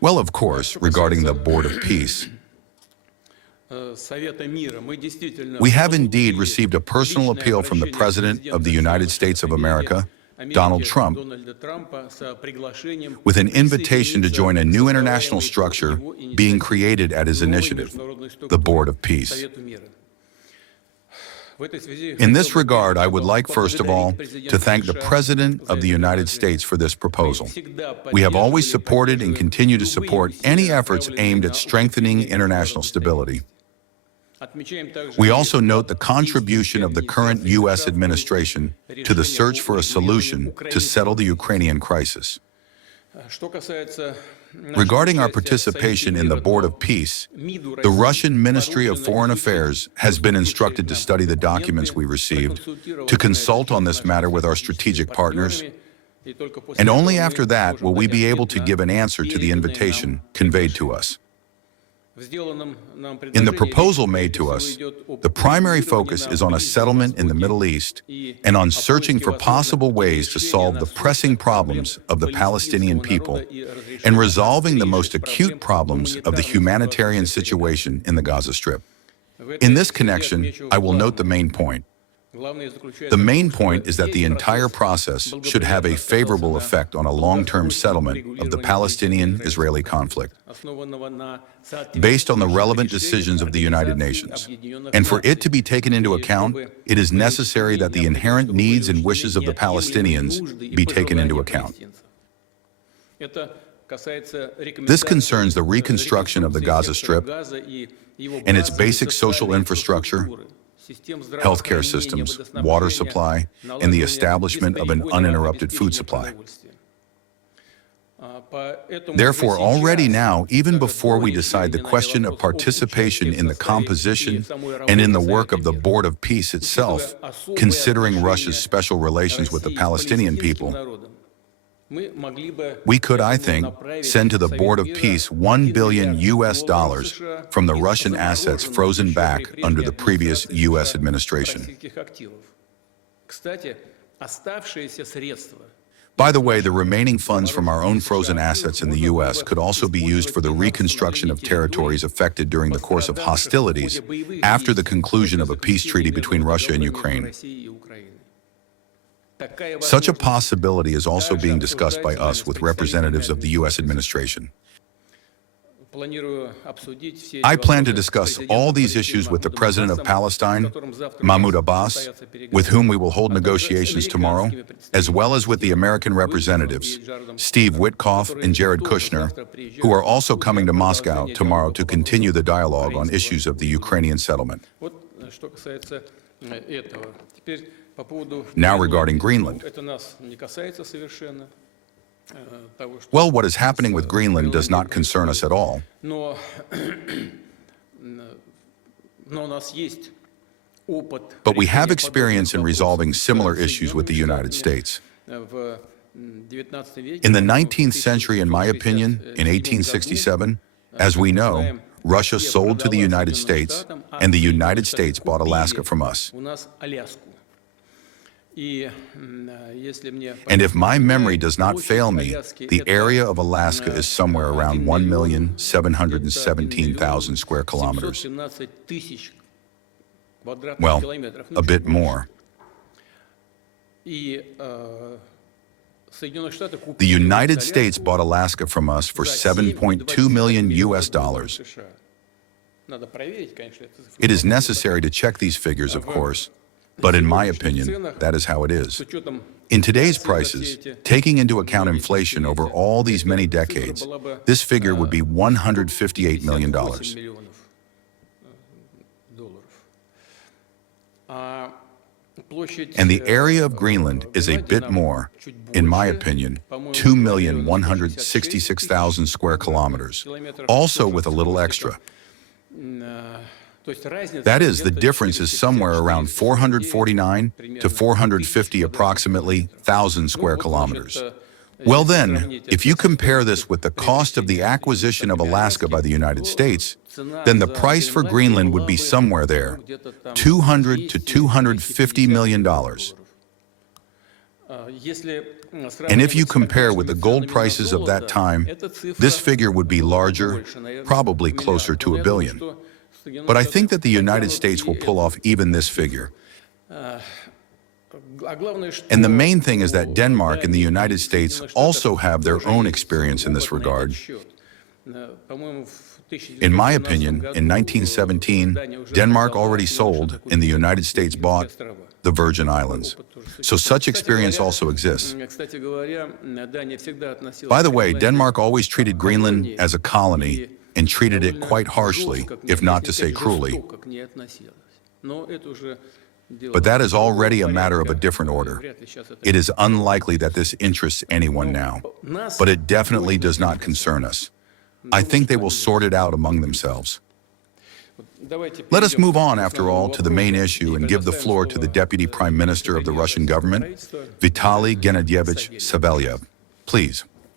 Well, of course, regarding the Board of Peace, we have indeed received a personal appeal from the President of the United States of America, Donald Trump, with an invitation to join a new international structure being created at his initiative, the Board of Peace. In this regard, I would like, first of all, to thank the President of the United States for this proposal. We have always supported and continue to support any efforts aimed at strengthening international stability. We also note the contribution of the current U.S. administration to the search for a solution to settle the Ukrainian crisis. Regarding our participation in the Board of Peace, the Russian Ministry of Foreign Affairs has been instructed to study the documents we received, to consult on this matter with our strategic partners, and only after that will we be able to give an answer to the invitation conveyed to us. In the proposal made to us, the primary focus is on a settlement in the Middle East and on searching for possible ways to solve the pressing problems of the Palestinian people and resolving the most acute problems of the humanitarian situation in the Gaza Strip. In this connection, I will note the main point. The main point is that the entire process should have a favorable effect on a long-term settlement of the Palestinian-Israeli conflict, based on the relevant decisions of the United Nations. And for it to be taken into account, it is necessary that the inherent needs and wishes of the Palestinians be taken into account. This concerns the reconstruction of the Gaza Strip and its basic social infrastructure, healthcare systems, water supply, and the establishment of an uninterrupted food supply. Therefore, already now, even before we decide the question of participation in the composition and in the work of the Board of Peace itself, considering Russia's special relations with the Palestinian people, we could, I think, send to the Board of Peace $1 billion from the Russian assets frozen back under the previous U.S. administration. By the way, the remaining funds from our own frozen assets in the U.S. could also be used for the reconstruction of territories affected during the course of hostilities after the conclusion of a peace treaty between Russia and Ukraine. Such a possibility is also being discussed by us with representatives of the U.S. administration. I plan to discuss all these issues with the President of Palestine, Mahmoud Abbas, with whom we will hold negotiations tomorrow, as well as with the American representatives, Steve Witkoff and Jared Kushner, who are also coming to Moscow tomorrow to continue the dialogue on issues of the Ukrainian settlement. Now regarding Greenland. Well, what is happening with Greenland does not concern us at all. But we have experience in resolving similar issues with the United States. In the 19th century, in my opinion, in 1867, as we know, Russia sold to the United States, and the United States bought Alaska from us. And if my memory does not fail me, the area of Alaska is somewhere around 1,717,000 square kilometers. Well, a bit more. The United States bought Alaska from us for $7.2 million US. It is necessary to check these figures, of course, but in my opinion, that is how it is. In today's prices, taking into account inflation over all these many decades, this figure would be $158 million. And the area of Greenland is a bit more, in my opinion, 2,166,000 square kilometers, also with a little extra. That is, the difference is somewhere around 449 to 450 approximately 1,000 square kilometers. Well then, if you compare this with the cost of the acquisition of Alaska by the United States, then the price for Greenland would be somewhere there, $200 to $250 million. And if you compare with the gold prices of that time, this figure would be larger, probably closer to $1 billion. But I think that the United States will pull off even this figure. And the main thing is that Denmark and the United States also have their own experience in this regard. In my opinion, in 1917, Denmark already sold and the United States bought the Virgin Islands. So such experience also exists. By the way, Denmark always treated Greenland as a colony and treated it quite harshly, if not to say cruelly. But that is already a matter of a different order. It is unlikely that this interests anyone now, but it definitely does not concern us. I think they will sort it out among themselves. Let us move on, after all, to the main issue and give the floor to the Deputy Prime Minister of the Russian government, Vitaly Gennadiyevich Savelyev. Please.